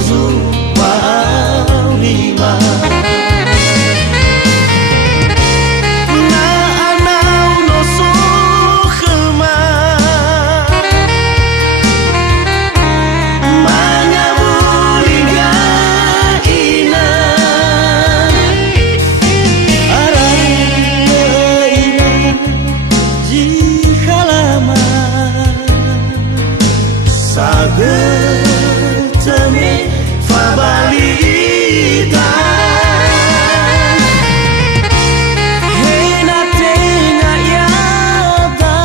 wozu paulima na anau no sukhma manyabuliga ina araina jikhalama sageteme fabalita hena tenga yata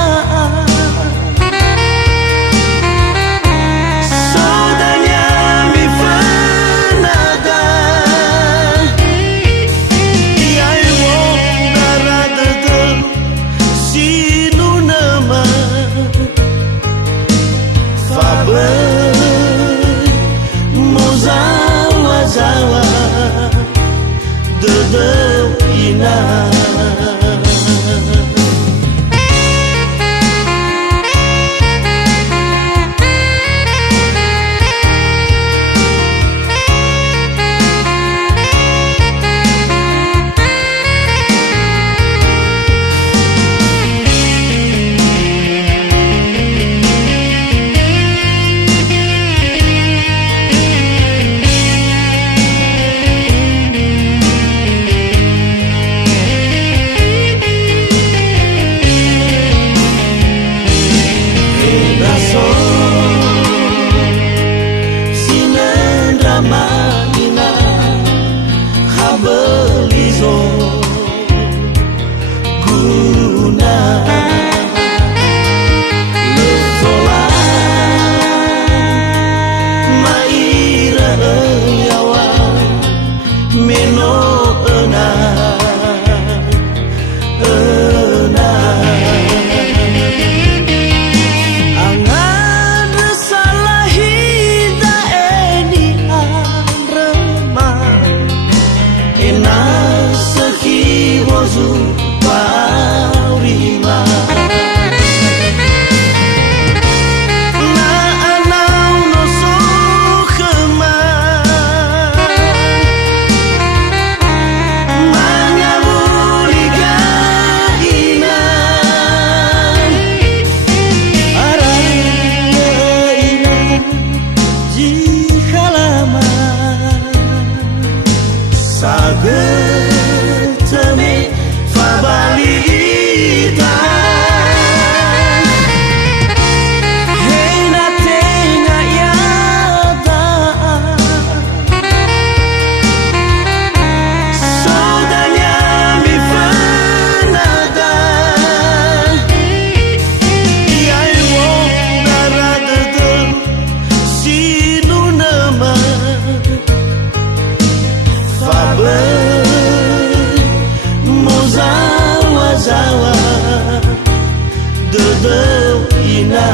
sodanya mi fanada iai wong darada sinu nama fabe mozawa dedeu ina Madina habelizo guna lezola maira yawa meno ena wozu paulima na anau no sukhma manyabuliga ina araina jikhalama sageteme fabalita hena tenga yata sodanya mi fanada iai wong darada sinu nama fabe mozawa dedeu ina